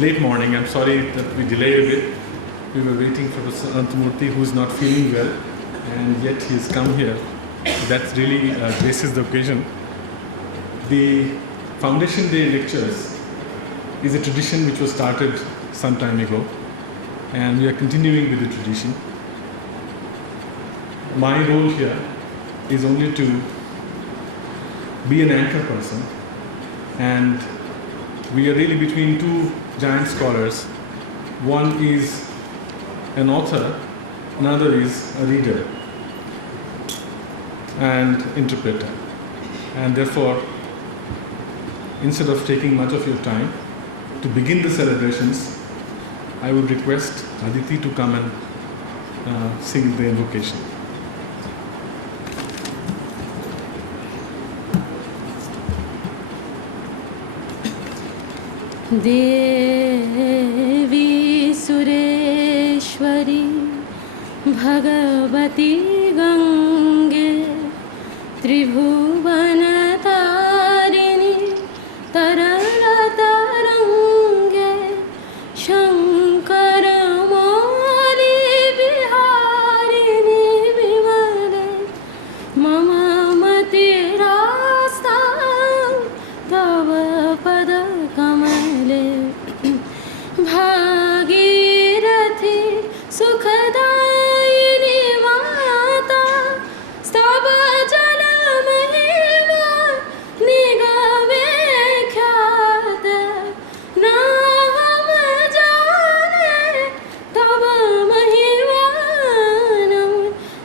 late morning. I'm sorry that we delayed a bit. We were waiting for Anantamurthy, who is not feeling well, and yet he has come here. So that really graces the occasion. The Foundation Day lectures is a tradition which was started some time ago, and we are continuing with the tradition. My role here is only to be an anchor person, and we are really between two giant scholars. One is an author, another is a reader and interpreter. And therefore, instead of taking much of your time, to begin the celebrations, I would request Aditi to come and sing the invocation. देवी सुरेश्वरी भगवती गंगे त्रिभुवनतारिणी तरलतरंगे शंकर मौली विहारिणी विमले मम मतिरास्ता तव पद कमले भागीरथी सुखदायिनी माता स्तव जल महिमा निगमे ख्यात नाम जाने तव महिमानं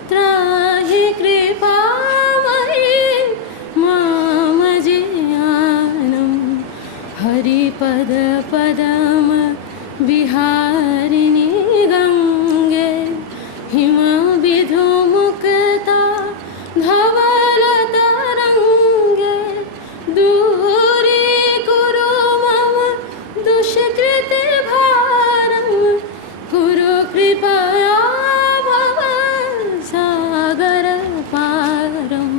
त्राहि कृपामयि माम जियानं हरिपद पदम विहारिणी गंगे हिम विधु मुक्ता धवल तरंगे दूरी कुरु मम दुष्कृति भारं कुरु कृपया भव सागर पारं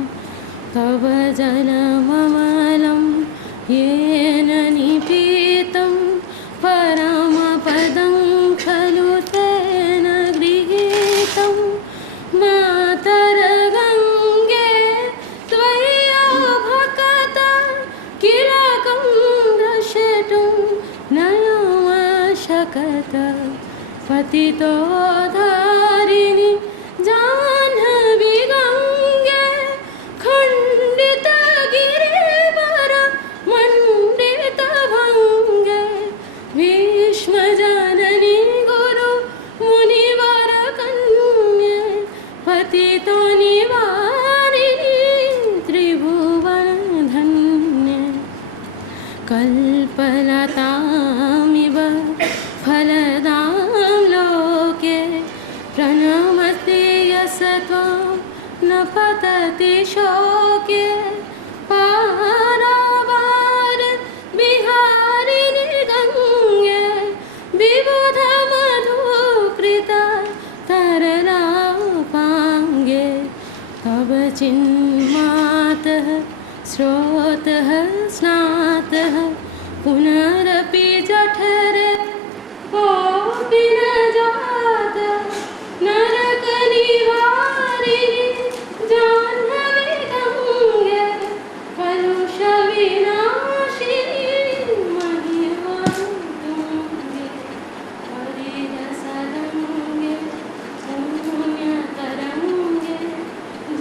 तव जलममलं येन निपीतं परमपदं खलु तेन गृहीतं मातरगङ्गे त्वय्यभकत किलकं द्रष्टुं नयमशकत पतितोद्धारिणि जाह्नवी गङ्गे खण्डितगिरिवर मण्डितभङ्गे भीष्मजननी गुरु मुनिवर कन्ये पतितो निवारिणी त्रिभुवन धन्ये कल्पलतामिव फलदां लोके प्रणमते यस त्वां न पतति शोके पारावार बिहारिणि गङ्गे विबुध मधुकृत तरलापाङ्गे तव चिन्मातः स्रोतः स्नातः पुनरपि जठरे कोऽपि न जात नरकनिवारिणि जाह्नवी गङ्गे कलुषविनाशिनी महिमातुङ्गे हरिरसरङ्गे पुण्यतरङ्गे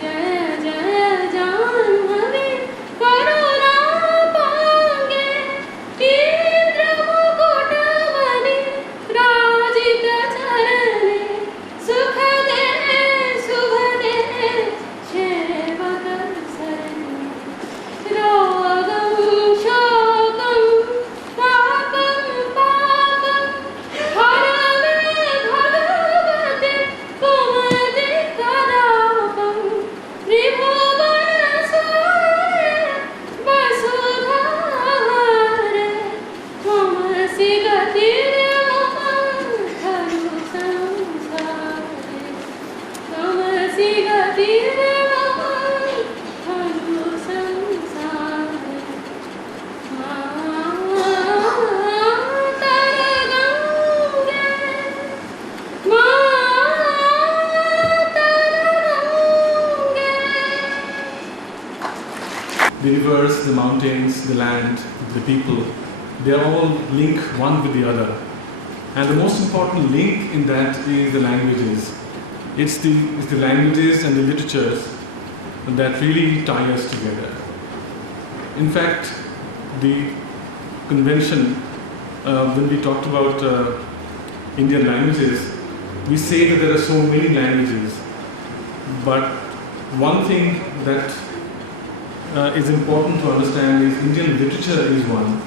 जय जय Jahnavi करुणामयी the rivers, the mountains, the land, the people, they are all linked one with the other. And the most important link in that is the languages. It's the languages and the literatures that really tie us together. In fact, the convention, when we talked about Indian languages, we say that there are so many languages, but one thing that is important to understand is Indian literature is one,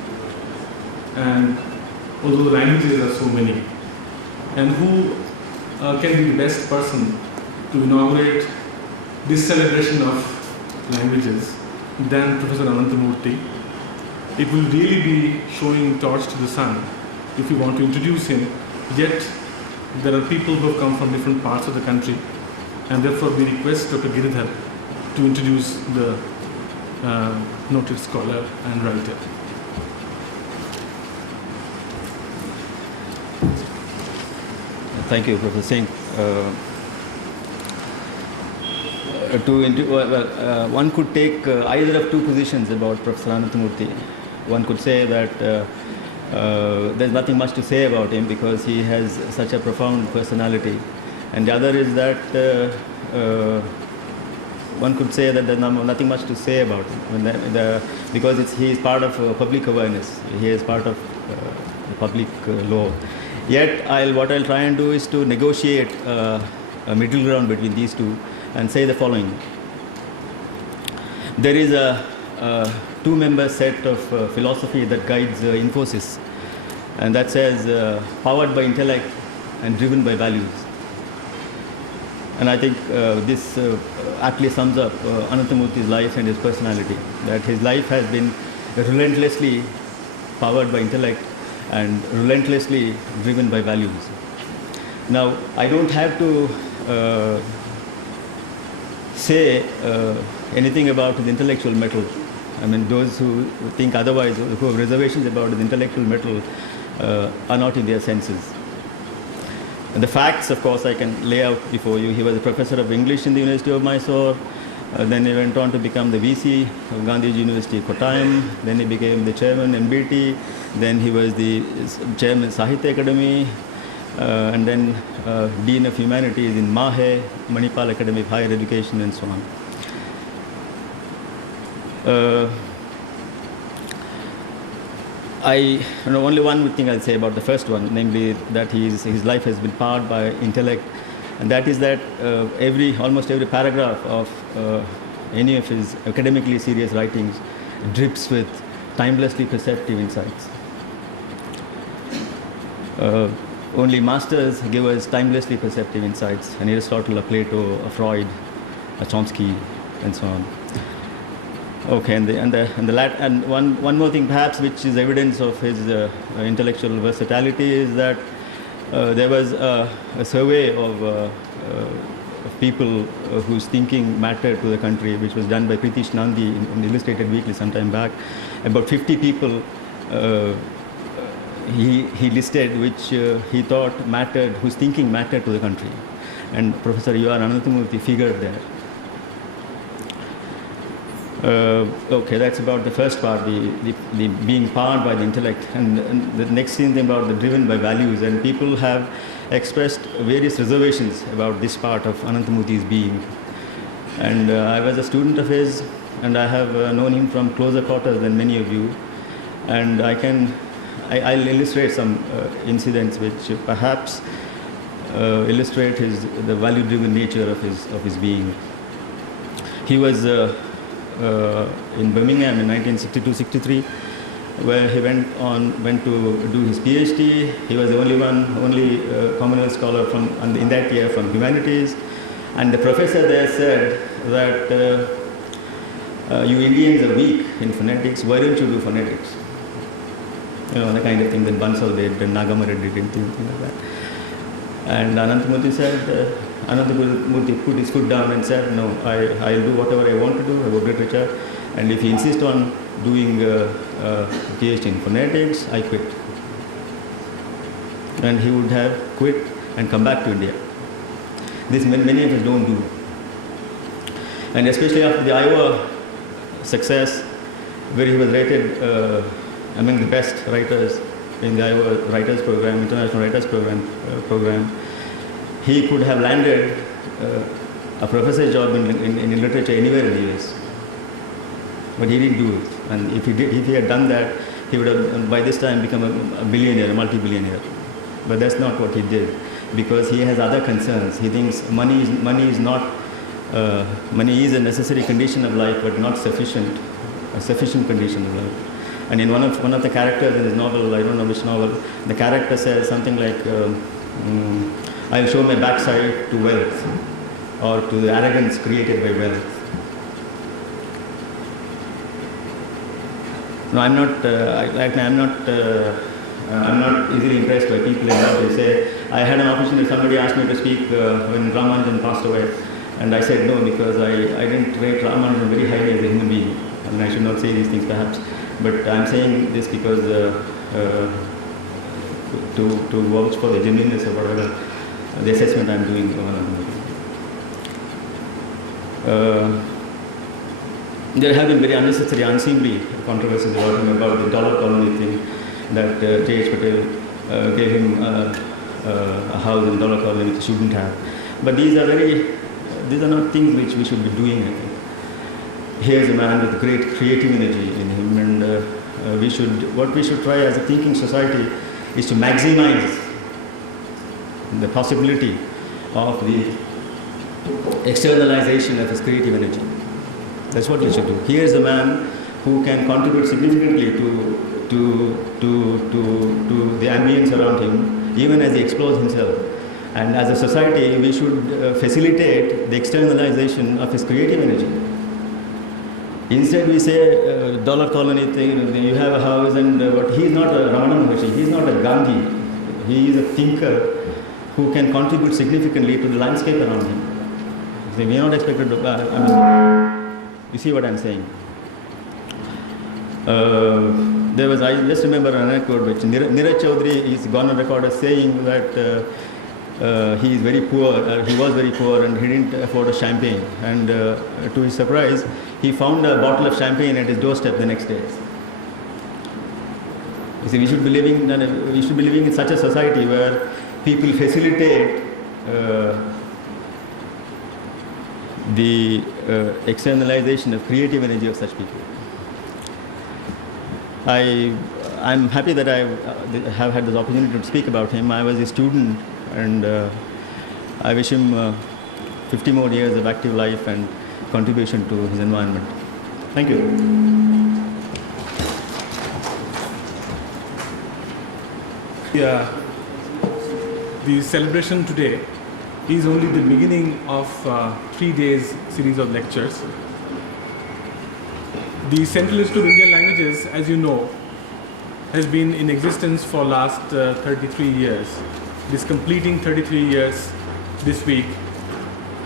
and although the languages are so many. And who can be the best person to inaugurate this celebration of languages than Professor Anantamurthy? It will really be showing torch to the sun if we want to introduce him. Yet there are people who have come from different parts of the country, and therefore we request Dr. Giridhar to introduce the noted scholar and writer. Thank you, Professor Singh. One could take either of two positions about Professor Anantamurthy. One could say that there's nothing much to say about him because he has such a profound personality. And the other is that one could say that there's nothing much to say about him because he is part of public awareness. He is part of the public law. Yet what I'll try and do is to negotiate a middle ground between these two and say the following. There is a two-member set of philosophy that guides Infosys, and that says powered by intellect and driven by values. And I think this aptly sums up Anantamurthy's life and his personality, that his life has been relentlessly powered by intellect and relentlessly driven by values. Now, I don't have to say anything about his intellectual mettle. I mean, those who think otherwise, who have reservations about his intellectual mettle, are not in their senses. And the facts, of course, I can lay out before you. He was a professor of English in the University of Mysore. Then he went on to become the VC of Gandhiji University, Kottayam. Then he became the chairman, MBT. Then he was the chairman, Sahitya Academy. And then Dean of Humanities in Mahe, Manipal Academy of Higher Education, and so on. Only one thing I'll say about the first one, namely that his life has been powered by intellect, and that is that almost every paragraph of any of his academically serious writings drips with timelessly perceptive insights. Only masters give us timelessly perceptive insights, an Aristotle, a Plato, a Freud, a Chomsky, and so on. Okay, and one more thing perhaps, which is evidence of his intellectual versatility, is that there was a survey of people whose thinking mattered to the country, which was done by Pritish Nandi in the Illustrated Weekly some time back. About 50 people he listed which he thought mattered, whose thinking mattered to the country. And Professor Anantamurthy figured there. Okay, that's about the first part, the being powered by the intellect. And the next thing about the driven by values. And people have expressed various reservations about this part of Anantamurthy's being. And I was a student of his, and I have known him from closer quarters than many of you. And I'll illustrate some incidents which perhaps illustrate the value-driven nature of his being. He was in Birmingham in 1962-63, where he went to do his PhD. He was the only Commonwealth scholar in that year from humanities, and the professor there said that you Indians are weak in phonetics. Why don't you do phonetics? You know, the kind of thing that Bansal did and Nagamara did, and things like that. And Anantamurthy said, Anantamurthy put his foot down and said, no, I'll do whatever I want to do about literature, and if he insists on doing a PhD in phonetics, I quit. And he would have quit and come back to India. This many of us don't do. And especially after the Iowa success, where he was rated among the best writers in the Iowa Writers Program, International Writers Program. He could have landed a professor's job in literature anywhere in the US. But he didn't do it. And if he had done that, he would have by this time become a billionaire, a multi-billionaire. But that's not what he did, because he has other concerns. He thinks money is a necessary condition of life, but not a sufficient condition of life. And in one of the characters in his novel, I don't know which novel, the character says something like, I'll show my backside to wealth, or to the arrogance created by wealth. No, I'm not easily impressed by people in what they say. I had an opportunity, somebody asked me to speak when Ramanujan passed away, and I said no, because I didn't rate Ramanujan very highly as a human being. I mean, I should not say these things perhaps, but I'm saying this because to vouch for the genuineness of whatever the assessment I'm doing. There have been very unnecessary, unseemly controversies about him, about the dollar colony thing, that J.H. Patel gave him a house in dollar colony which he shouldn't have. But these are not things which we should be doing, I think. Here's a man with great creative energy in him, and what we should try as a thinking society is to maximize the possibility of the externalization of his creative energy. That's what we should do. Here's a man who can contribute significantly to the ambience around him, even as he explores himself. And as a society, we should facilitate the externalization of his creative energy. Instead, we say dollar colony thing, you have a house, and he's not a Ramana Maharshi, he's not a Gandhi. He is a thinker who can contribute significantly to the landscape around him. We are not expected to, you see what I'm saying? I just remember an anecdote which Niraj Chaudhary is gone on record as saying that he is very poor, he was very poor and he didn't afford a champagne. And to his surprise, he found a bottle of champagne at his doorstep the next day. You see, we should be living in such a society where people facilitate the externalization of creative energy of such people. I'm happy that I have had this opportunity to speak about him. I was a student, and I wish him 50 more years of active life and contribution to his environment. Thank you. Yeah, the celebration today is only the beginning of 3 days series of lectures. The Central Institute of Indian Languages, as you know, has been in existence for last 33 years. It is completing 33 years this week,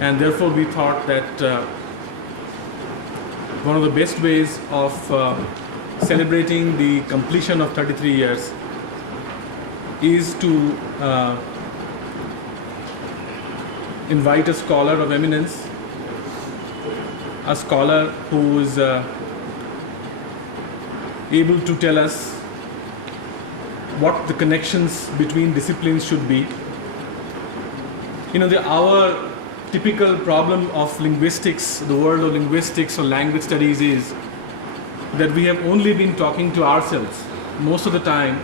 and therefore we thought that one of the best ways of celebrating the completion of 33 years is to invite a scholar of eminence, a scholar who is able to tell us what the connections between disciplines should be. You know, our typical problem of linguistics, the world of linguistics or language studies, is that we have only been talking to ourselves. Most of the time,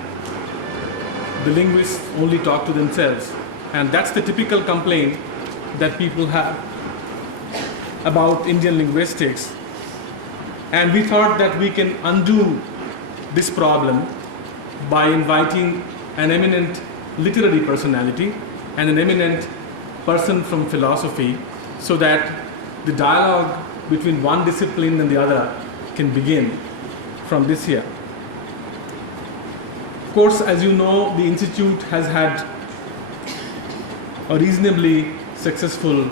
the linguists only talk to themselves. And that's the typical complaint that people have about Indian linguistics. And we thought that we can undo this problem by inviting an eminent literary personality and an eminent person from philosophy, so that the dialogue between one discipline and the other can begin from this year. Of course, as you know, the Institute has had a reasonably successful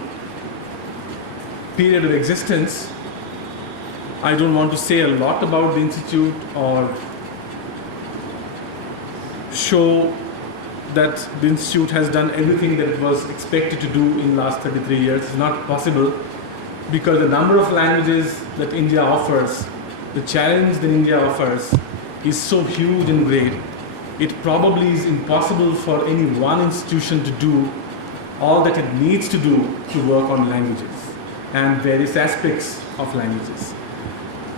period of existence. I don't want to say a lot about the Institute or show that the Institute has done everything that it was expected to do in the last 33 years. It's not possible, because the number of languages that India offers the challenge that India offers is so huge and great, it probably is impossible for any one institution to do all that it needs to do to work on languages and various aspects of languages.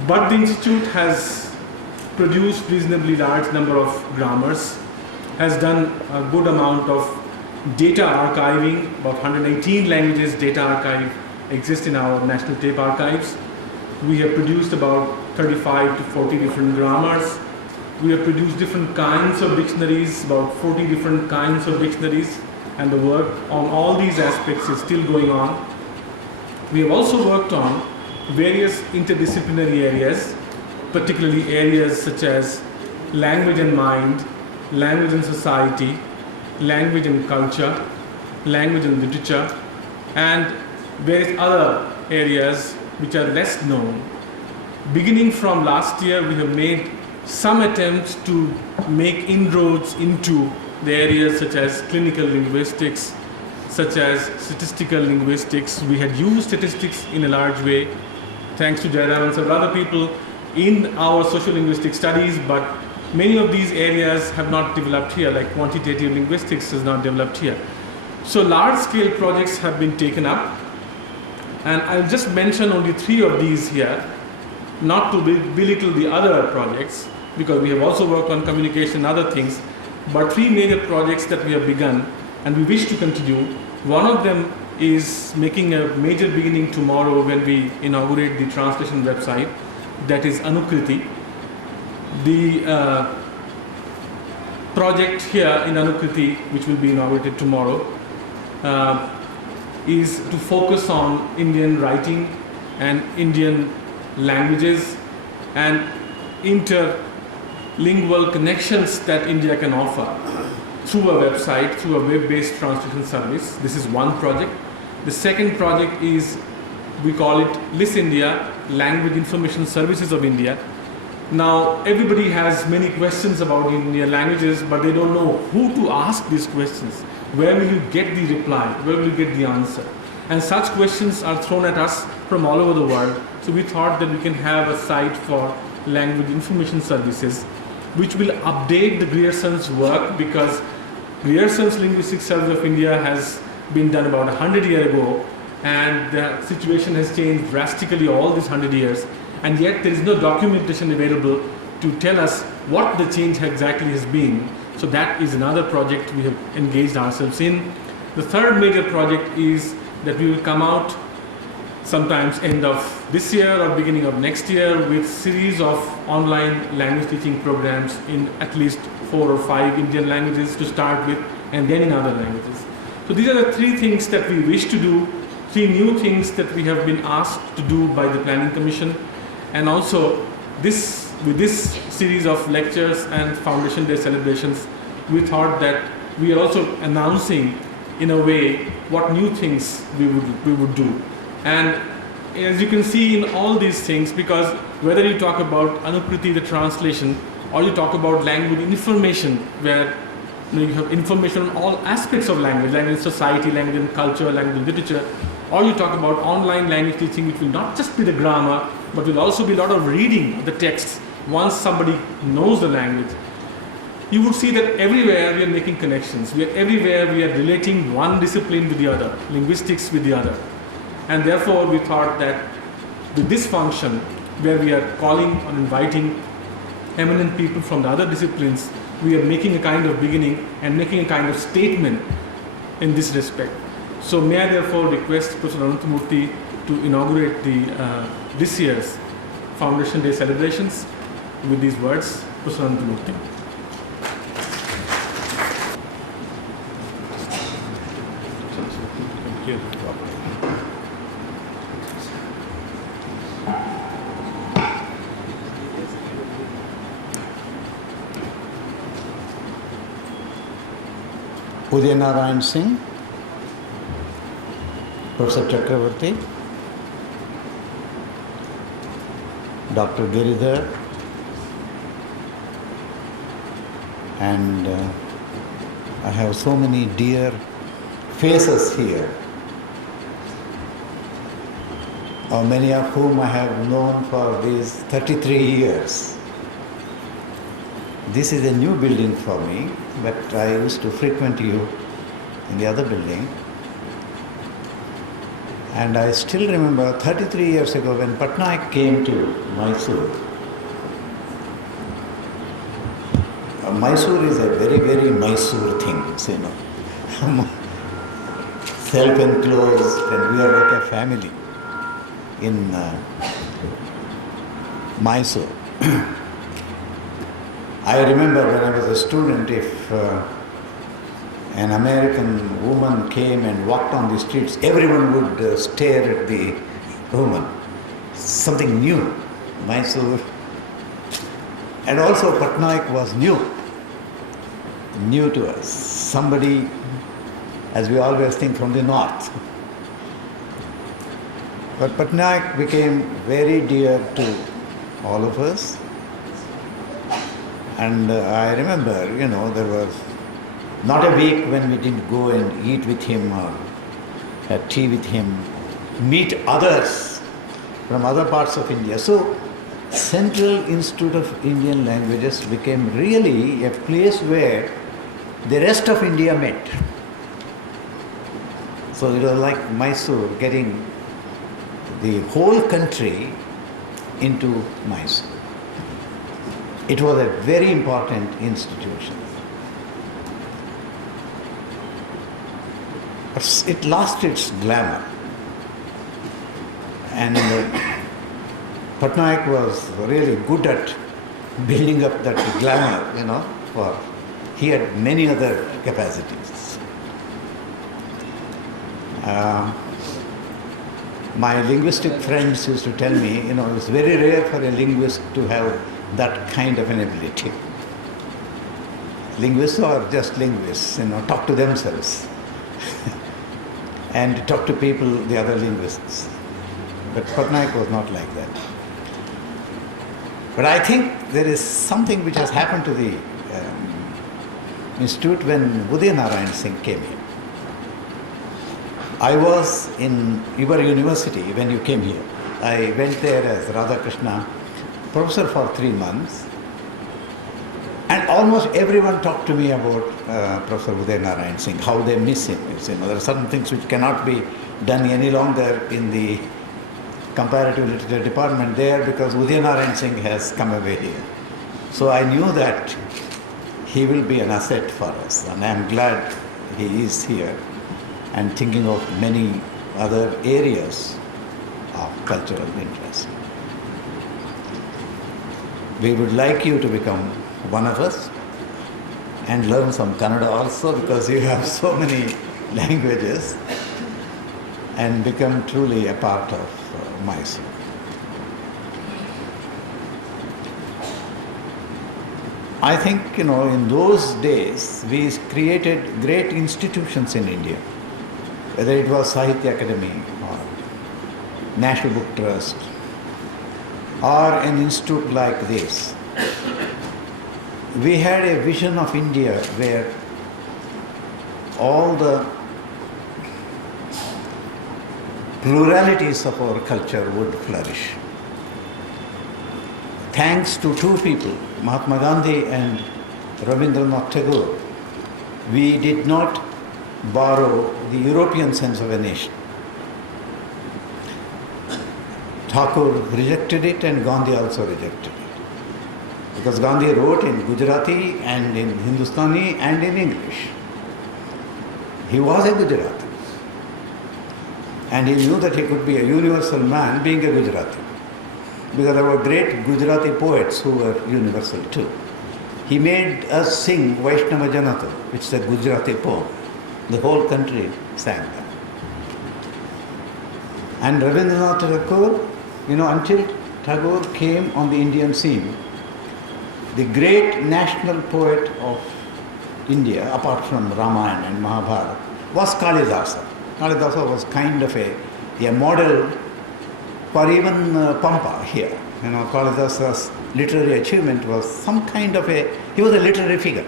But the institute has produced reasonably large number of grammars, has done a good amount of data archiving. About 118 languages data archive exist in our national tape archives. We have produced about 35 to 40 different grammars. We have produced different kinds of dictionaries, about 40 different kinds of dictionaries, and the work on all these aspects is still going on. We have also worked on various interdisciplinary areas, particularly areas such as language and mind, language and society, language and culture, language and literature, and various other areas which are less known. Beginning from last year, we have made some attempts to make inroads into the areas such as clinical linguistics, such as statistical linguistics. We had used statistics in a large way, thanks to Jairam and several other people in our social linguistic studies, but many of these areas have not developed here, like quantitative linguistics is not developed here. So large-scale projects have been taken up, and I'll just mention only 3 of these here, not to belittle the other projects, because we have also worked on communication and other things, but 3 major projects that we have begun and we wish to continue. One of them is making a major beginning tomorrow when we inaugurate the translation website, that is Anukriti. The project here in Anukriti, which will be inaugurated tomorrow, is to focus on Indian writing and Indian languages and interlingual connections that India can offer through a website, through a web-based translation service. This is one project. The second project is, we call it LIS India, Language Information Services of India. Now, everybody has many questions about Indian languages, but they don't know who to ask these questions. Where will you get the reply? Where will you get the answer? And such questions are thrown at us from all over the world. So we thought that we can have a site for language information services, which will update the Grierson's work, because Grierson's Linguistic Service of India has been done about 100 years ago, and the situation has changed drastically all these 100 years, and yet there is no documentation available to tell us what the change exactly has been. So that is another project we have engaged ourselves in. The third major project is that we will come out sometimes end of this year or beginning of next year with series of online language teaching programs in at least 4 or 5 Indian languages to start with, and then in other languages. So these are the 3 things that we wish to do, 3 new things that we have been asked to do by the Planning Commission. And also with this series of lectures and Foundation Day celebrations, we thought that we are also announcing in a way what new things we would do. And as you can see in all these things, because whether you talk about Anukriti, the translation, or you talk about language information, where you have information on all aspects of language, language society, language and culture, language literature, or you talk about online language teaching, which will not just be the grammar, but will also be a lot of reading the texts once somebody knows the language. You would see that everywhere we are making connections. Everywhere we are relating one discipline with the other, linguistics with the other. And therefore we thought that with this function, where we are calling on inviting eminent people from the other disciplines, we are making a kind of beginning and making a kind of statement in this respect. So may I therefore request Professor Anantamurthy to inaugurate this year's Foundation Day celebrations with these words. Professor Anantamurthy. Udaya Narayana Singh, Professor Chakraborty, Dr. Giridhar, and I have so many dear faces here. many of whom I have known for these 33 years. This is a new building for me, but I used to frequent you in the other building. And I still remember 33 years ago when Pattanayak came to Mysore. Mysore is a very, very Mysore thing, you know. Self-enclosed, and we are like a family in Mysore. I remember when I was a student, if an American woman came and walked on the streets, everyone would stare at the woman. Something new, Mysore. And also Pattanayak was new to us. Somebody, as we always think, from the north. But Pattanayak became very dear to all of us. And I remember, there was not a week when we didn't go and eat with him or have tea with him, meet others from other parts of India. So, Central Institute of Indian Languages became really a place where the rest of India met. So it was like Mysore getting the whole country into Mysore. It was a very important institution. But it lost its glamour. And Pattanayak was really good at building up that glamour, for he had many other capacities. My linguistic friends used to tell me, it's very rare for a linguist to have that kind of an ability. Linguists are just linguists, talk to themselves and talk to people, the other linguists. But Pattanayak was not like that. But I think there is something which has happened to the institute when Udaya Singh came here. I was in your university when you came here. I went there as Radhakrishna professor for 3 months, and almost everyone talked to me about Professor Udaya Singh, how they miss him. There are certain things which cannot be done any longer in the comparative literature department there because Udaya Singh has come away here. So I knew that he will be an asset for us, and I am glad he is here and thinking of many other areas of cultural interest. We would like you to become one of us and learn some Kannada also because you have so many languages and become truly a part of Mysore. I think, in those days, we created great institutions in India, whether it was Sahitya Academy or National Book Trust or an institute like this. We had a vision of India where all the pluralities of our culture would flourish. Thanks to two people, Mahatma Gandhi and Rabindranath Tagore, we did not borrow the European sense of a nation. Thakur rejected it and Gandhi also rejected it. Because Gandhi wrote in Gujarati and in Hindustani and in English. He was a Gujarati. And he knew that he could be a universal man being a Gujarati. Because there were great Gujarati poets who were universal too. He made us sing Vaishnava Janata, which is a Gujarati poem. The whole country sang that. And Rabindranath Tagore, until Tagore came on the Indian scene, the great national poet of India, apart from Ramayana and Mahabharata, was Kalidasa. Kalidasa was kind of a model for even Pampa here. Kalidasa's literary achievement was some kind of he was a literary figure.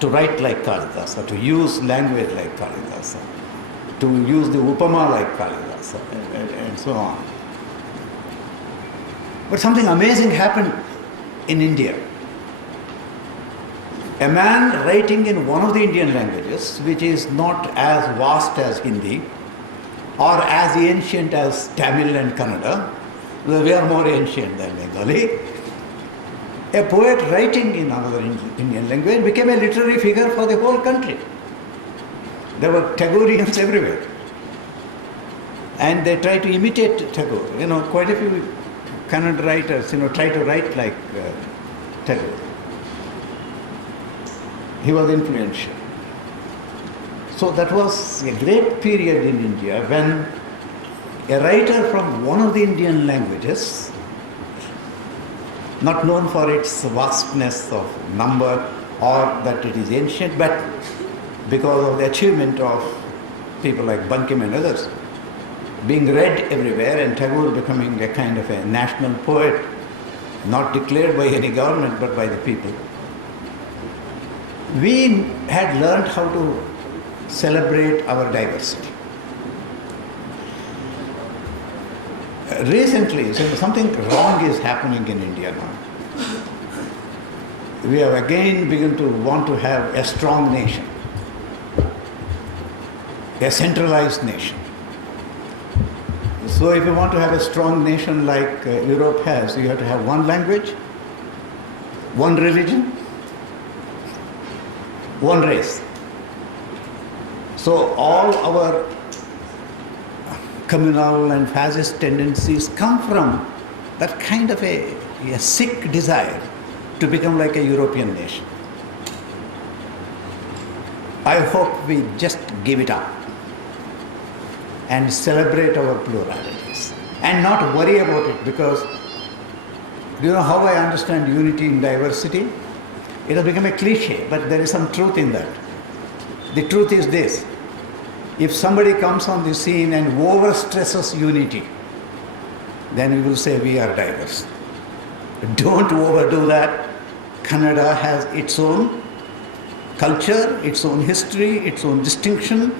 To write like Kalidasa, to use language like Kalidasa, to use the upama like Kalidasa, and so on. But something amazing happened in India. A man writing in one of the Indian languages, which is not as vast as Hindi or as ancient as Tamil and Kannada, we are more ancient than Bengali. A poet writing in another Indian language became a literary figure for the whole country. There were Tagoreans everywhere. And they tried to imitate Tagore. Quite a few Kannada writers, try to write like Tagore. He was influential. So that was a great period in India when a writer from one of the Indian languages, not known for its vastness of number or that it is ancient, but because of the achievement of people like Bankim and others, being read everywhere and Tagore becoming a kind of a national poet, not declared by any government but by the people. We had learned how to celebrate our diversity. Recently, something wrong is happening in India now. We have again begun to want to have a strong nation, a centralized nation. So if you want to have a strong nation like Europe has, you have to have one language, one religion, one race. So all our communal and fascist tendencies come from that kind of a sick desire to become like a European nation. I hope we just give it up and celebrate our pluralities and not worry about it, because do you know how I understand unity in diversity? It has become a cliche, but there is some truth in that. The truth is this: if somebody comes on the scene and overstresses unity, then we will say we are diverse. Don't overdo that. Kannada has its own culture, its own history, its own distinction,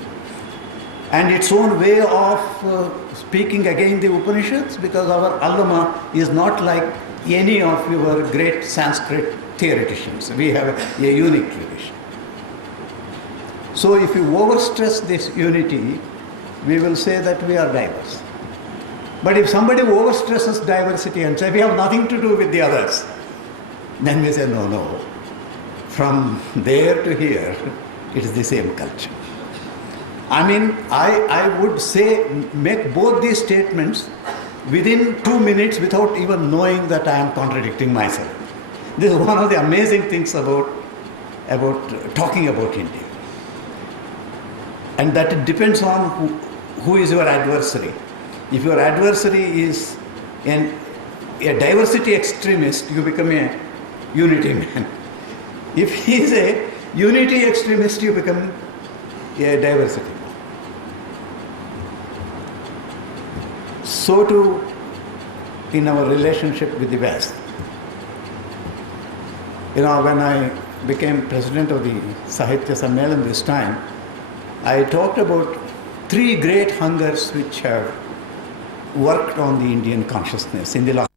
and its own way of speaking against the Upanishads, because our Allama is not like any of your great Sanskrit theoreticians. We have a unique tradition. So if you overstress this unity, we will say that we are diverse. But if somebody overstresses diversity and says we have nothing to do with the others, then we say no. From there to here, it is the same culture. I mean, I would say, make both these statements within 2 minutes without even knowing that I am contradicting myself. This is one of the amazing things about talking about India. And that it depends on who is your adversary. If your adversary is a diversity extremist, you become a unity man. If he is a unity extremist, you become a diversity man. So too in our relationship with the West. When I became president of the Sahitya Sammelan this time, I talked about 3 great hungers which have worked on the Indian consciousness in the last.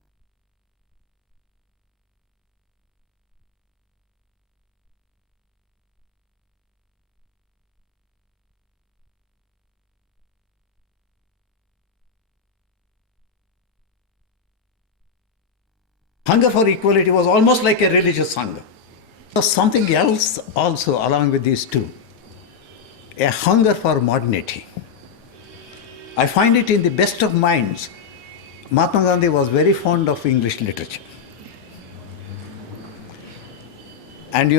Hunger for equality was almost like a religious hunger. There was something else also along with these two, a hunger for modernity. I find it in the best of minds. Mahatma Gandhi was very fond of English literature. And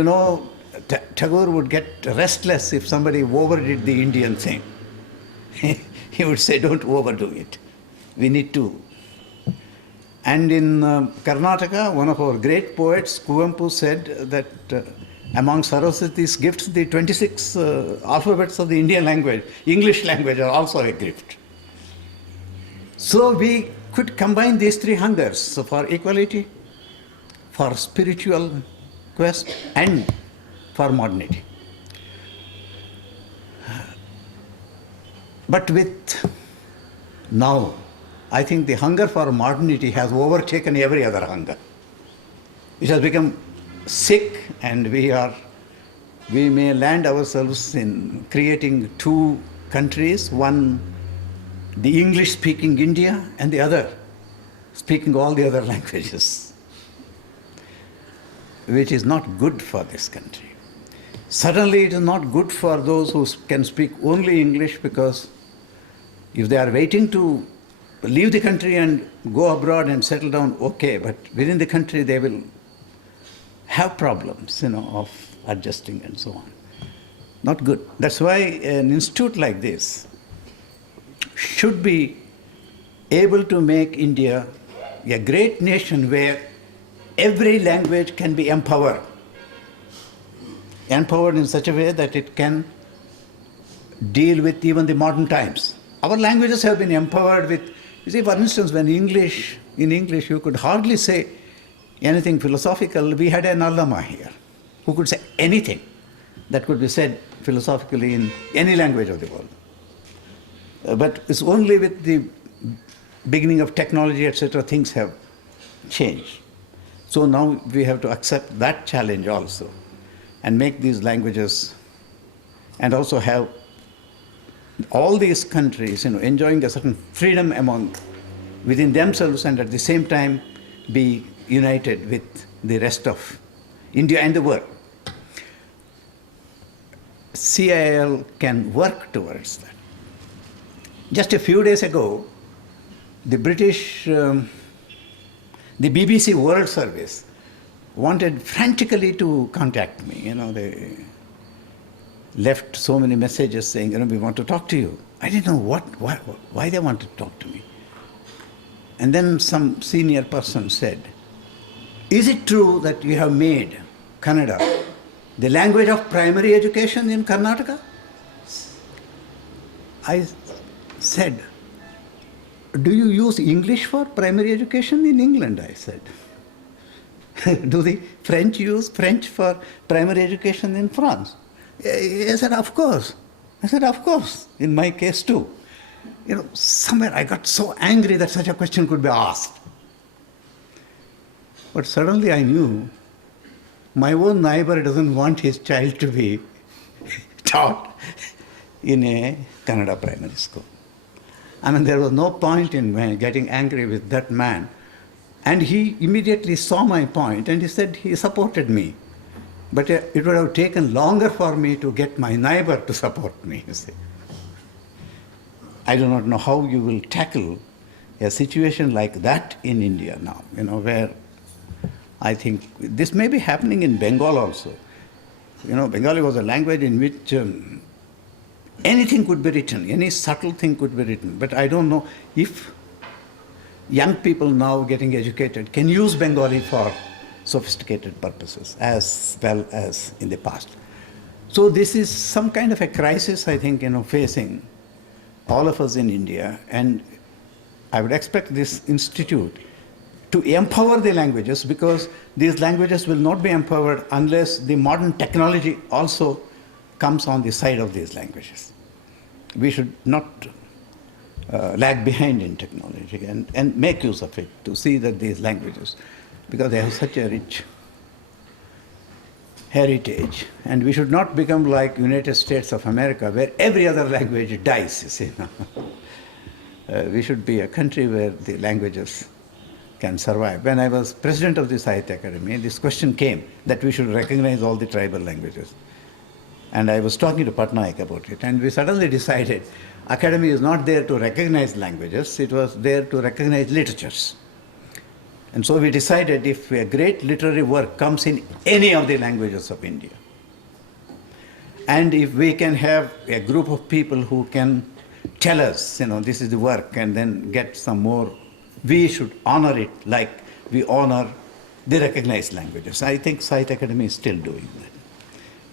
Tagore would get restless if somebody overdid the Indian thing. He would say, don't overdo it. We need to. And in Karnataka, one of our great poets, Kuvempu, said that among Saraswati's gifts, the 26 alphabets of the Indian language, English language, are also a gift. So we could combine these 3 hungers, so for equality, for spiritual quest, and for modernity. But with now, I think the hunger for modernity has overtaken every other hunger. It has become sick, and we may land ourselves in creating two countries, one the English-speaking India and the other speaking all the other languages, which is not good for this country. Certainly it is not good for those who can speak only English, because if they are waiting to leave the country and go abroad and settle down, okay, but within the country they will have problems, of adjusting and so on. Not good. That's why an institute like this should be able to make India a great nation where every language can be empowered. Empowered in such a way that it can deal with even the modern times. Our languages have been empowered with, you see, for instance, in English you could hardly say anything philosophical. We had an Allama here who could say anything that could be said philosophically in any language of the world. But it's only with the beginning of technology, etc., things have changed. So now we have to accept that challenge also and make these languages, and also have all these countries enjoying a certain freedom within themselves, and at the same time be united with the rest of India and the world. CIIL can work towards that. Just a few days ago, the BBC World Service wanted frantically to contact me. They left so many messages saying, we want to talk to you. I didn't know why they wanted to talk to me. And then some senior person said, is it true that you have made Kannada the language of primary education in Karnataka? I said, do you use English for primary education in England? I said. Do the French use French for primary education in France? I said, of course. I said, of course, in my case too. Somewhere I got so angry that such a question could be asked. But suddenly I knew my own neighbor doesn't want his child to be taught in a Kannada primary school. There was no point in getting angry with that man. And he immediately saw my point and he said he supported me. But it would have taken longer for me to get my neighbor to support me, you see. I do not know how you will tackle a situation like that in India now, where I think this may be happening in Bengal also. Bengali was a language in which anything could be written, any subtle thing could be written. But I don't know if young people now getting educated can use Bengali for sophisticated purposes as well as in the past. So this is some kind of a crisis, I think, facing all of us in India. And I would expect this institute to empower the languages, because these languages will not be empowered unless the modern technology also comes on the side of these languages. We should not lag behind in technology and make use of it to see that these languages, because they have such a rich heritage, and we should not become like United States of America where every other language dies, you see. We should be a country where the languages can survive. When I was president of the CIIL Academy, this question came that we should recognize all the tribal languages. And I was talking to Pattanayak about it, and we suddenly decided Academy is not there to recognize languages, it was there to recognize literatures. And so we decided if a great literary work comes in any of the languages of India, and if we can have a group of people who can tell us, this is the work, and then get some more, we should honor it like we honor the recognized languages. I think CIIL Academy is still doing that.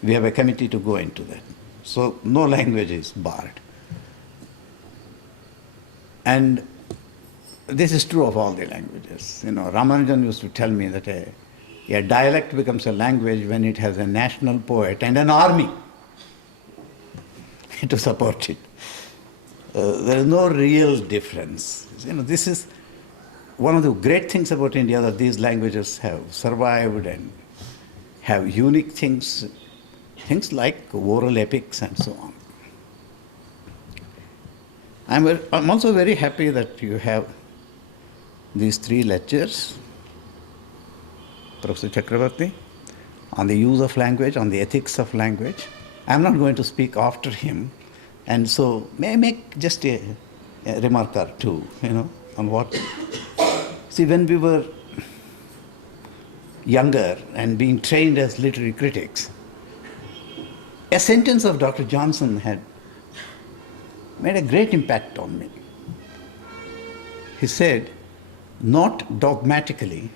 We have a committee to go into that. So no language is barred. And this is true of all the languages. Ramanujan used to tell me that a dialect becomes a language when it has a national poet and an army to support it. there is no real difference. This is one of the great things about India, that these languages have survived and have unique things like oral epics and so on. I'm also very happy that you have these 3 lectures, Professor Chakraborty, on the use of language, on the ethics of language. I'm not going to speak after him, and so may I make just a remark or two, on what. See, when we were younger and being trained as literary critics, a sentence of Dr. Johnson had made a great impact on me. He said, "Not dogmatically,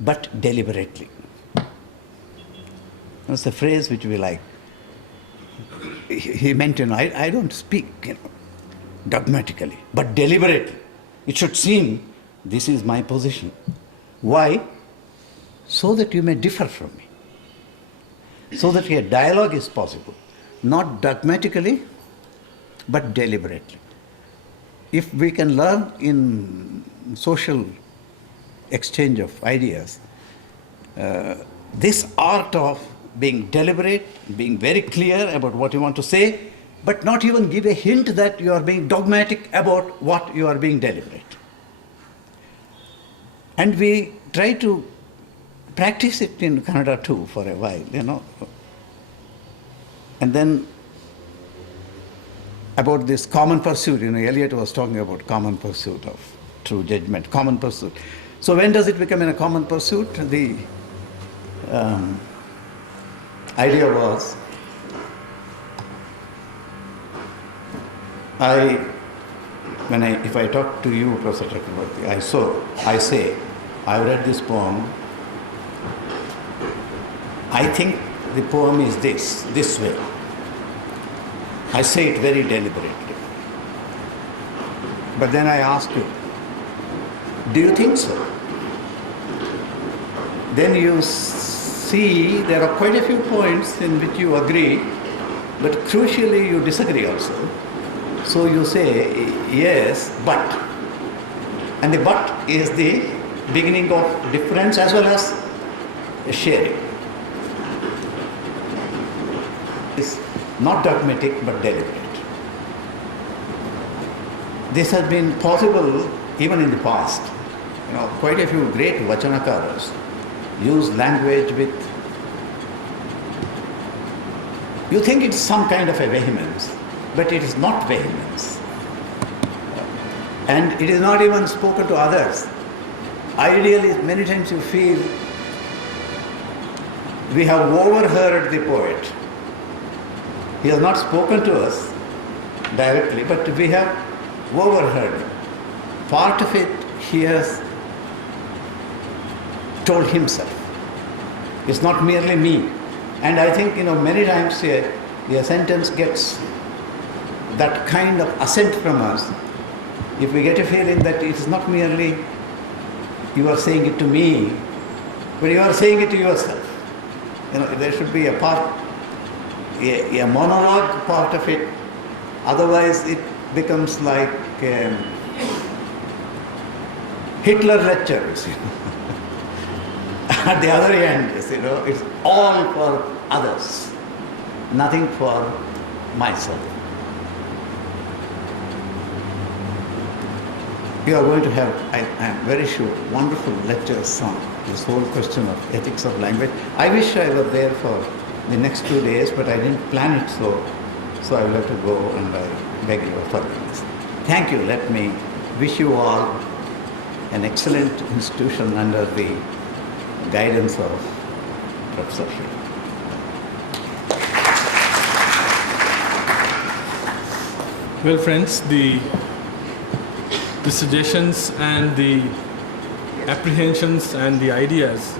but deliberately." That's the phrase which we like. He meant, I don't speak, dogmatically, but deliberately. It should seem this is my position. Why? So that you may differ from me. So that a dialogue is possible. Not dogmatically, but deliberately. If we can learn in social exchange of ideas, this art of being deliberate, being very clear about what you want to say, but not even give a hint that you are being dogmatic about what you are being deliberate. And we try to practice it in Kannada too for a while, And then about this common pursuit, Eliot was talking about common pursuit of true judgment, common pursuit. So when does it become a common pursuit? The idea was, if I talk to you, Professor Chakraborty, I say, I've read this poem, I think the poem is this way. I say it very deliberately. But then I ask you, do you think so? Then you see there are quite a few points in which you agree, but crucially you disagree also. So you say, yes, but. And the but is the beginning of difference as well as sharing. It's not dogmatic but deliberate. This has been possible even in the past. Quite a few great vachanakaras use language with, you think it's some kind of a vehemence, but it is not vehemence. And it is not even spoken to others. Ideally, many times you feel we have overheard the poet. He has not spoken to us directly, but we have overheard. Part of it he has told himself. It's not merely me. And I think, many times a sentence gets that kind of assent from us. If we get a feeling that it is not merely you are saying it to me, but you are saying it to yourself. There should be a part, a monologue part of it. Otherwise, it becomes like Hitler lectures. At the other end, it's all for others, nothing for myself. You are going to have, I am very sure, wonderful lectures on this whole question of ethics of language. I wish I were there for the next 2 days, but I didn't plan it so I will have to go, and I beg your forgiveness. Thank you. Let me wish you all an excellent institution under the guidance of Professor Shri. Well, friends, the suggestions and the apprehensions and the ideas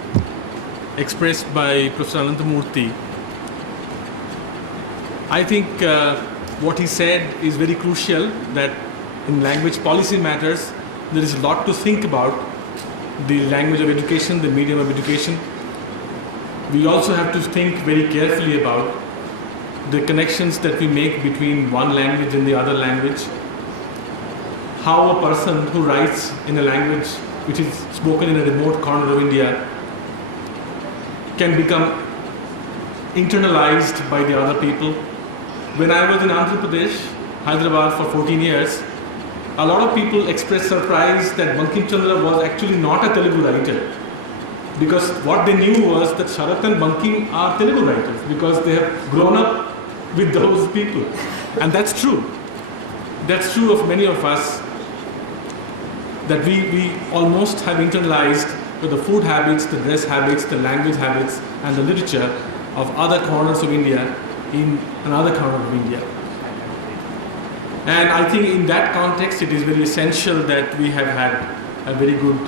expressed by Professor Anantamurthy, I think what he said is very crucial, that in language policy matters, there is a lot to think about. The language of education, the medium of education. We also have to think very carefully about the connections that we make between one language and the other language, how a person who writes in a language which is spoken in a remote corner of India can become internalized by the other people. When I was in Andhra Pradesh, Hyderabad for 14 years, a lot of people expressed surprise that Bankim Chandra was actually not a Telugu writer. Because what they knew was that Sharat and Bankim are Telugu writers because they have grown up with those people. And that's true. That's true of many of us, that we almost have internalized with the food habits, the dress habits, the language habits, and the literature of other corners of India in another corner of India. And I think in that context, it is very essential that we have had a very good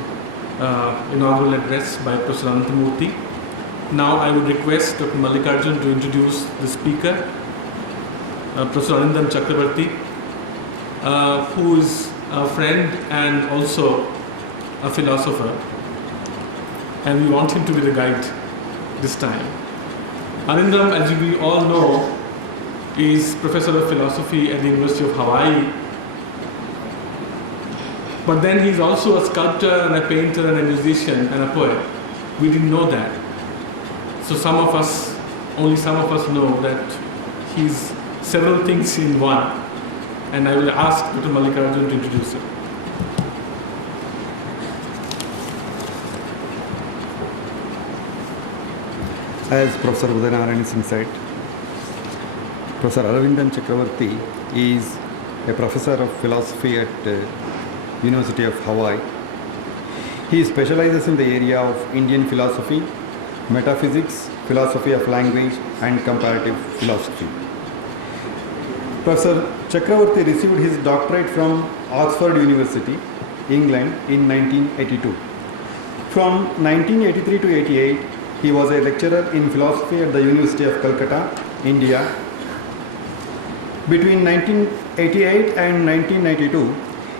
inaugural address by Prof Anantamurthy. Now I would request Dr. Mallikarjun to introduce the speaker, Prof Arindam Chakraborty, who is a friend and also a philosopher. And we want him to be the guide this time. Arindam, as we all know, is Professor of Philosophy at the University of Hawaii. But then he's also a sculptor and a painter and a musician and a poet. We didn't know that. So only some of us know that he's several things in one. And I will ask Dr. Mallikarjun to introduce him. As Professor Udaya Singh said, Professor Arindam Chakraborty is a professor of philosophy at University of Hawaii. He specializes in the area of Indian philosophy, metaphysics, philosophy of language, and comparative philosophy. Professor Chakraborty received his doctorate from Oxford University, England in 1982. From 1983 to 88, he was a lecturer in philosophy at the University of Calcutta, India. Between 1988 and 1992,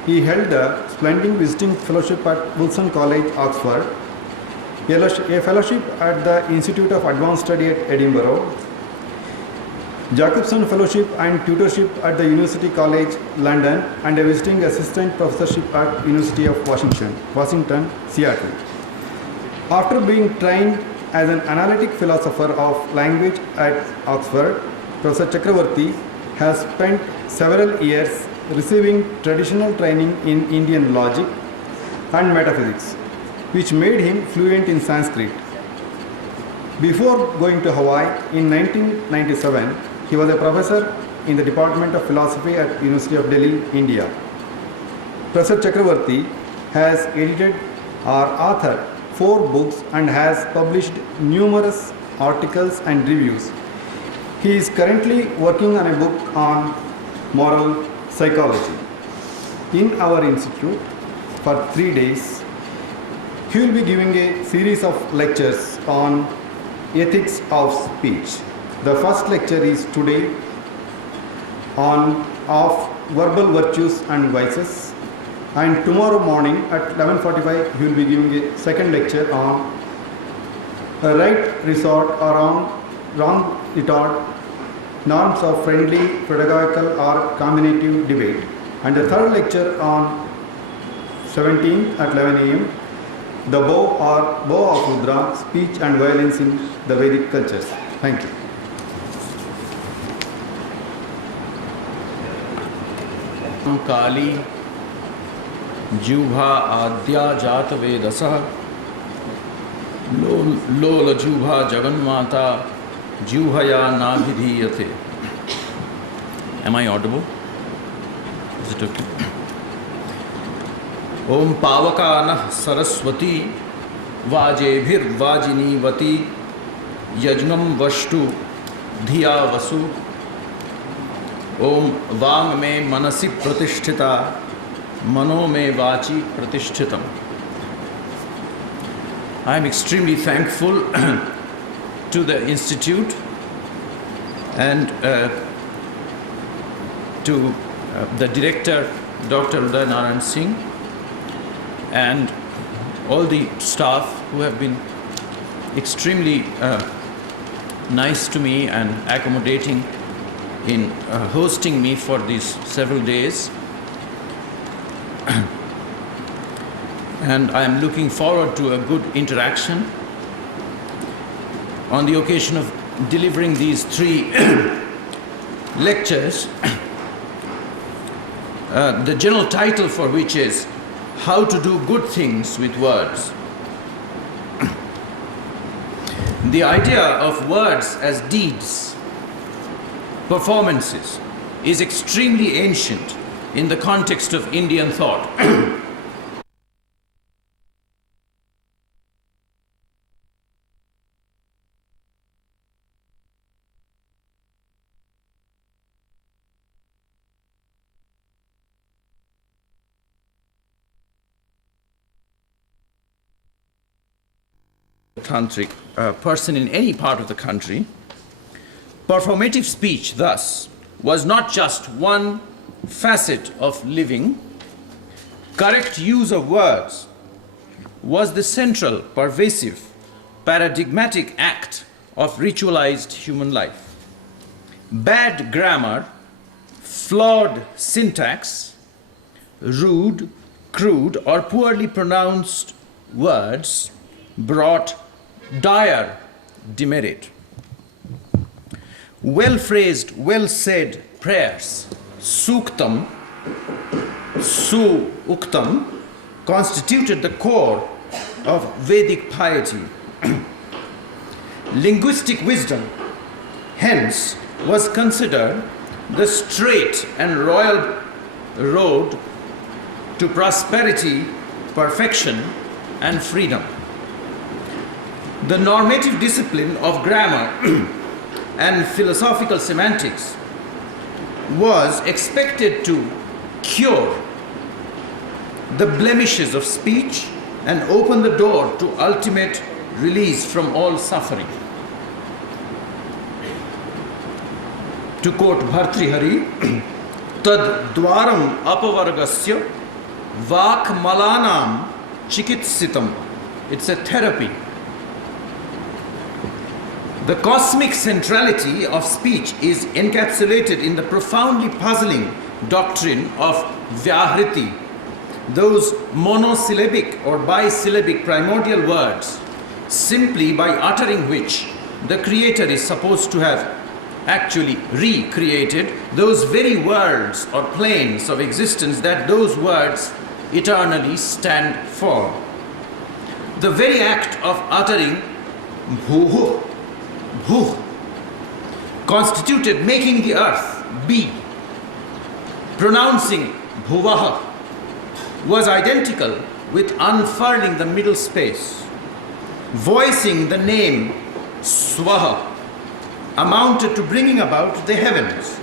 he held the splendid visiting fellowship at Wilson College, Oxford, a fellowship at the Institute of Advanced Study at Edinburgh, Jacobson Fellowship and tutorship at the University College, London, and a visiting assistant professorship at University of Washington, Seattle. After being trained as an analytic philosopher of language at Oxford, Professor Chakraborty has spent several years receiving traditional training in Indian logic and metaphysics, which made him fluent in Sanskrit. Before going to Hawaii in 1997, he was a professor in the Department of Philosophy at University of Delhi, India. Professor Chakraborty has edited or authored 4 books and has published numerous articles and reviews. He is currently working on a book on moral psychology. In our institute, for 3 days, he will be giving a series of lectures on ethics of speech. The first lecture is today on verbal virtues and vices, and tomorrow morning at 11:45 he will be giving a second lecture on a right resort or wrong retort, norms of friendly, pedagogical or combinative debate, and the third lecture on 17th at 11 a.m. the bow of Rudra, speech and violence in the Vedic cultures. Thank you. काली जुभा आद्या जात वेदसः लोल जुभा जगन्माता जुहया नाभिधीयते. Am I audible? Is it okay? Om Pavakanah Saraswati Vajevirvajinivati Yajnam Vashtu Dhiya Vasu. Om Vang me Manasi Pratishtita Mano me Vachi Pratishtitam. I am extremely thankful to the Institute and to the director, Dr. Udaya Singh, and all the staff who have been extremely nice to me and accommodating in hosting me for these several days. and I am looking forward to a good interaction on the occasion of delivering these 3 lectures, the general title for which is How to Do Good Things with Words. The idea of words as deeds, performances, is extremely ancient in the context of Indian thought. Tantric person in any part of the country, performative speech thus was not just one facet of living. Correct use of words was the central, pervasive, paradigmatic act of ritualized human life. Bad grammar, flawed syntax, rude, crude, or poorly pronounced words brought dire demerit. Well-phrased, well-said prayers, suktam, su-uktam, constituted the core of Vedic piety. Linguistic wisdom, hence, was considered the straight and royal road to prosperity, perfection, and freedom. The normative discipline of grammar and philosophical semantics was expected to cure the blemishes of speech and open the door to ultimate release from all suffering. To quote Bhartrihari, tad dwaram apavargasya vak malanam chikitsitam. It's a therapy. The cosmic centrality of speech is encapsulated in the profoundly puzzling doctrine of Vyahriti, those monosyllabic or bisyllabic primordial words, simply by uttering which the Creator is supposed to have actually recreated those very worlds or planes of existence that those words eternally stand for. The very act of uttering bhuhu, bhuh, constituted making the earth be. Pronouncing bhuvaha was identical with unfurling the middle space. Voicing the name swaha amounted to bringing about the heavens,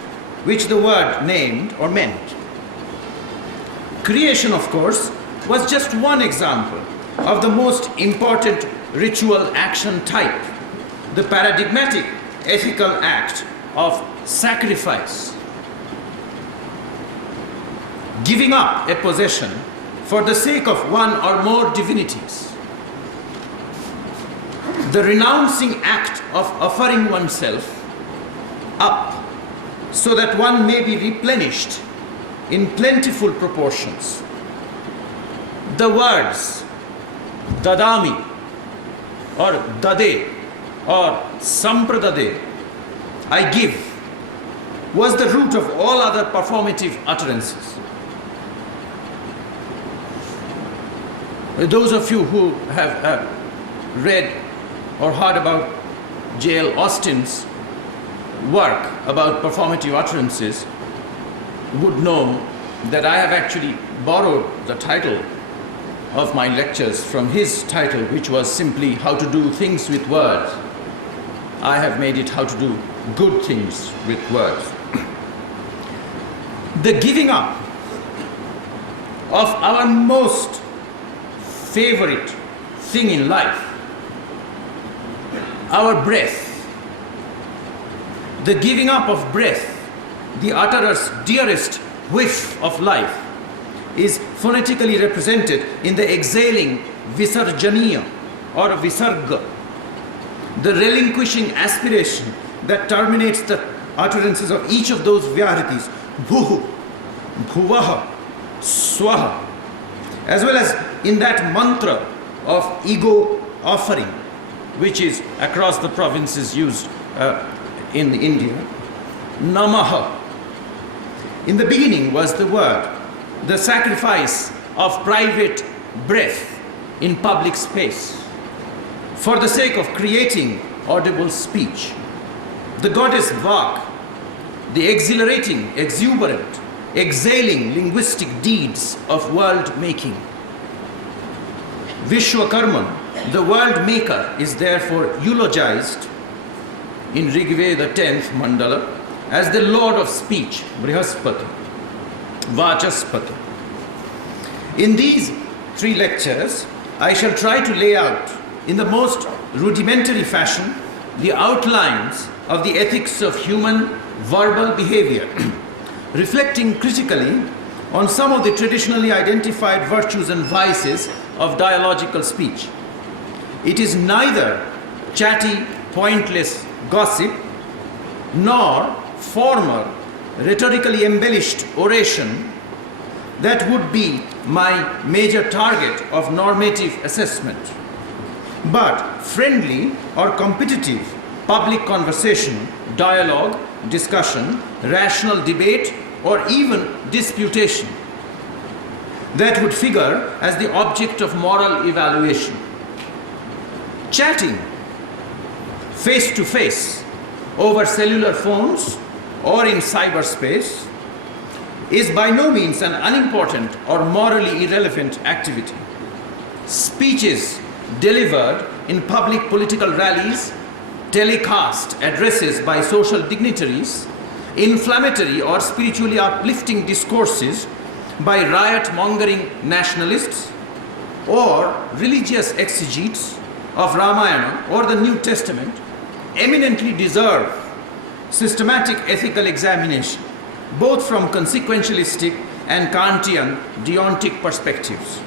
which the word named or meant. Creation, of course, was just one example of the most important ritual action type, the paradigmatic ethical act of sacrifice. Giving up a possession for the sake of one or more divinities. The renouncing act of offering oneself up so that one may be replenished in plentiful proportions. The words dadami or dade or sampradade, I give, was the root of all other performative utterances. Those of you who have read or heard about J.L. Austin's work about performative utterances would know that I have actually borrowed the title of my lectures from his title, which was simply How to Do Things with Words. I have made it How to Do Good Things with Words. The giving up of our most favorite thing in life, our breath. The giving up of breath, the utterer's dearest whiff of life, is phonetically represented in the exhaling visarjaniya or visarga, the relinquishing aspiration that terminates the utterances of each of those vyahritis, bhuhu, bhuvaha, swaha, as well as in that mantra of ego offering, which is across the provinces used in India, Namaha. In the beginning was the word, the sacrifice of private breath in public space for the sake of creating audible speech. The goddess Vak, the exhilarating, exuberant, exhaling linguistic deeds of world making. Vishwakarman, the world maker, is therefore eulogized in Rigveda 10th Mandala as the Lord of speech, Brihaspati, Vachaspati. In these 3 lectures, I shall try to lay out in the most rudimentary fashion the outlines of the ethics of human verbal behavior, reflecting critically on some of the traditionally identified virtues and vices of dialogical speech. It is neither chatty, pointless gossip, nor formal, rhetorically embellished oration that would be my major target of normative assessment, but friendly or competitive public conversation, dialogue, discussion, rational debate, or even disputation that would figure as the object of moral evaluation. Chatting face to face over cellular phones or in cyberspace is by no means an unimportant or morally irrelevant activity. Speeches delivered in public political rallies, telecast addresses by social dignitaries, inflammatory or spiritually uplifting discourses by riot-mongering nationalists, or religious exegetes of Ramayana or the New Testament eminently deserve systematic ethical examination, both from consequentialistic and Kantian deontic perspectives.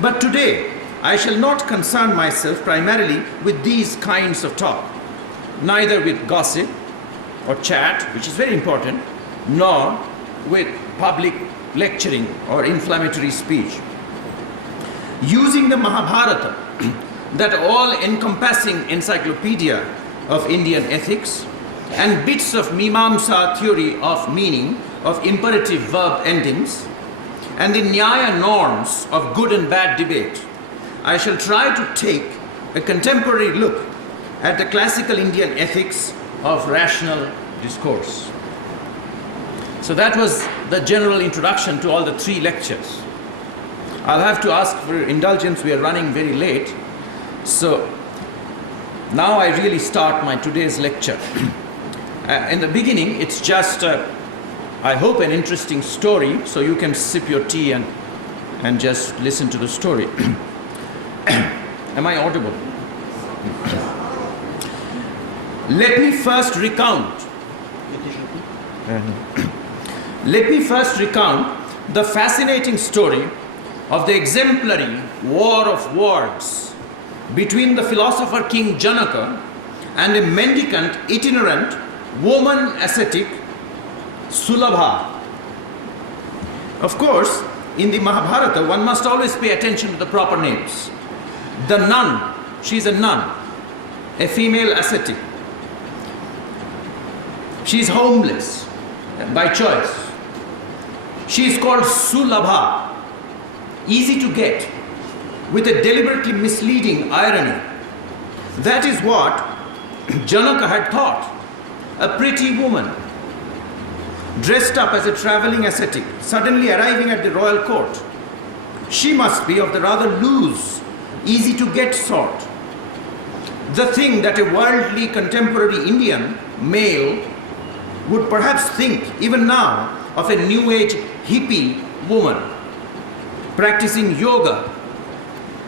But today, I shall not concern myself primarily with these kinds of talk, neither with gossip or chat, which is very important, nor with public lecturing or inflammatory speech. Using the Mahabharata, that all-encompassing encyclopedia of Indian ethics, and bits of Mimamsa theory of meaning, of imperative verb endings, and the Nyaya norms of good and bad debate, I shall try to take a contemporary look at the classical Indian ethics of rational discourse. So that was the general introduction to all the 3 lectures. I'll have to ask for indulgence, we are running very late. So now I really start my today's lecture. In the beginning, it's just, I hope, an interesting story, so you can sip your tea and just listen to the story. Am I audible? Let me first recount the fascinating story of the exemplary war of words between the philosopher King Janaka and a mendicant, itinerant, woman ascetic, Sulabha. Of course, in the Mahabharata, one must always pay attention to the proper names. The nun, she is a nun, a female ascetic. She is homeless by choice. She is called Sulabha, easy to get, with a deliberately misleading irony. That is what Janaka had thought. A pretty woman, dressed up as a traveling ascetic, suddenly arriving at the royal court. She must be of the rather loose, easy to get sort. The thing that a worldly contemporary Indian male would perhaps think, even now, of a new age hippie woman practicing yoga,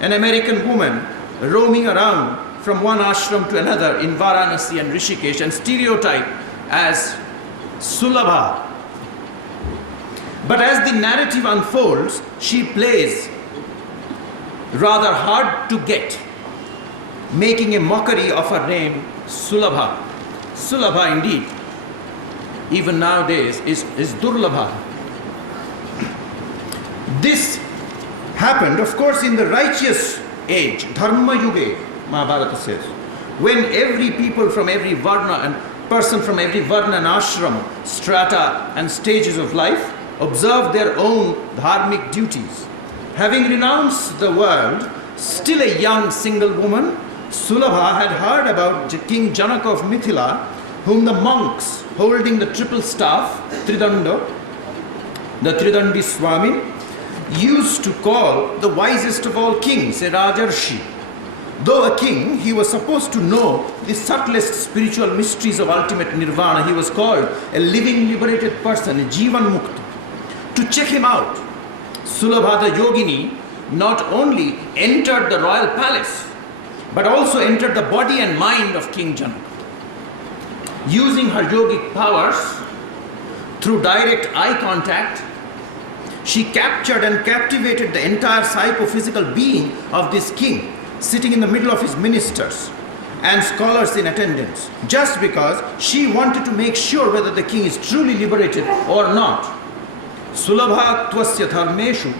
an American woman roaming around from one ashram to another in Varanasi and Rishikesh and stereotyped as Sulabha. But as the narrative unfolds, she plays rather hard to get, making a mockery of her name, Sulabha. Sulabha indeed, even nowadays, is Durlabha. This happened, of course, in the righteous age, Dharma Yuge, Mahabharata says, when every people from every Varna and person from every Varna and ashram, strata and stages of life observed their own dharmic duties. Having renounced the world, still a young single woman, Sulabha had heard about King Janaka of Mithila, whom the monks holding the triple staff, Tridanda, the Tridandi Swami, used to call the wisest of all kings, a Rajarshi. Though a king, he was supposed to know the subtlest spiritual mysteries of ultimate nirvana. He was called a living liberated person, a Jivan Mukta. To check him out, Sulabha the Yogini not only entered the royal palace, but also entered the body and mind of King Janaka. Using her yogic powers, through direct eye contact, she captured and captivated the entire psychophysical being of this king, sitting in the middle of his ministers and scholars in attendance, just because she wanted to make sure whether the king is truly liberated or not. Sulabha tvasya dharmeshu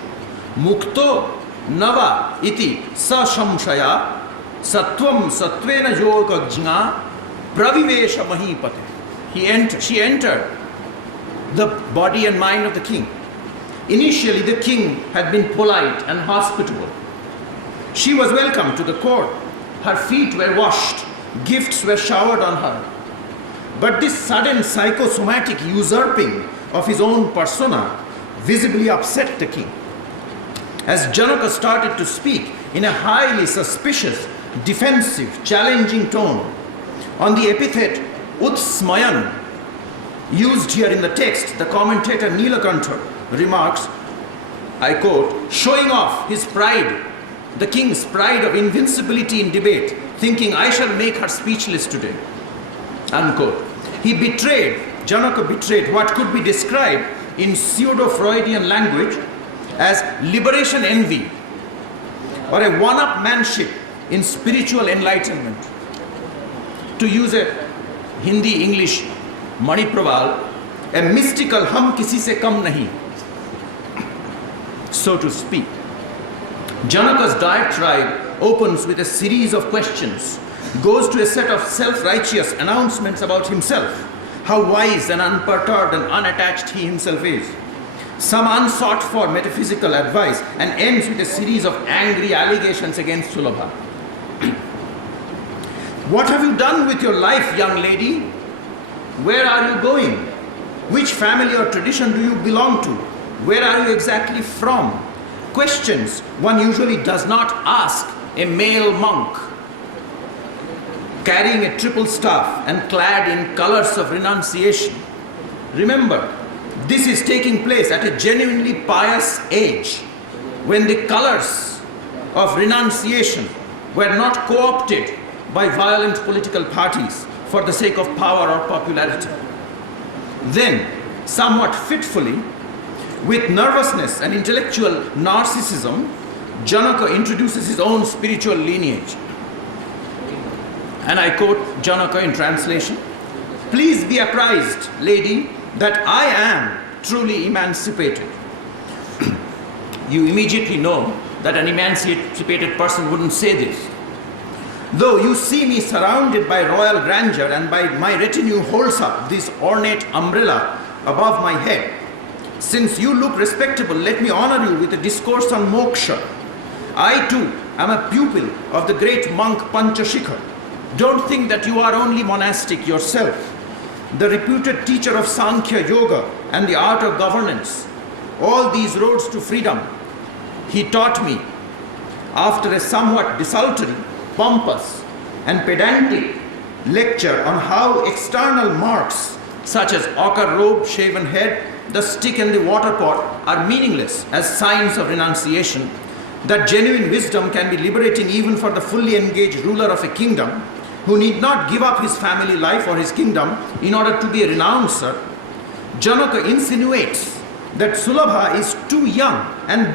mukto nava iti sashamshaya sattvam sattvena yogajna pravivesha mahipate. She entered the body and mind of the king. Initially, the king had been polite and hospitable. She was welcomed to the court. Her feet were washed. Gifts were showered on her. But this sudden psychosomatic usurping of his own persona visibly upset the king. As Janaka started to speak in a highly suspicious, defensive, challenging tone, on the epithet Utsmayan, used here in the text, the commentator Nilakantha remarks, I quote, showing off his pride, the king's pride of invincibility in debate, thinking, I shall make her speechless today, unquote. He betrayed, Janaka betrayed what could be described in pseudo-Freudian language as liberation envy, or a one-up-manship in spiritual enlightenment. To use a Hindi-English Manipraval, a mystical hum kisi se kam nahi, so to speak. Janaka's diatribe opens with a series of questions, goes to a set of self-righteous announcements about himself, how wise and unperturbed and unattached he himself is, some unsought for metaphysical advice, and ends with a series of angry allegations against Sulabha. What have you done with your life, young lady? Where are you going? Which family or tradition do you belong to? Where are you exactly from? Questions one usually does not ask a male monk carrying a triple staff and clad in colors of renunciation. Remember, this is taking place at a genuinely pious age when the colors of renunciation were not co-opted by violent political parties for the sake of power or popularity. Then, somewhat fitfully, with nervousness and intellectual narcissism, Janaka introduces his own spiritual lineage. And I quote Janaka in translation, please be apprised, lady, that I am truly emancipated. You immediately know that an emancipated person wouldn't say this. Though you see me surrounded by royal grandeur and by my retinue holds up this ornate umbrella above my head, since you look respectable, let me honor you with a discourse on moksha. I too am a pupil of the great monk Panchashikha. Don't think that you are only monastic yourself. The reputed teacher of Sankhya Yoga and the art of governance, all these roads to freedom, he taught me after a somewhat desultory, pompous and pedantic lecture on how external marks such as ochre robe, shaven head, the stick and the water pot are meaningless as signs of renunciation, that genuine wisdom can be liberating even for the fully engaged ruler of a kingdom who need not give up his family life or his kingdom in order to be a renouncer. Janaka insinuates that Sulabha is too young and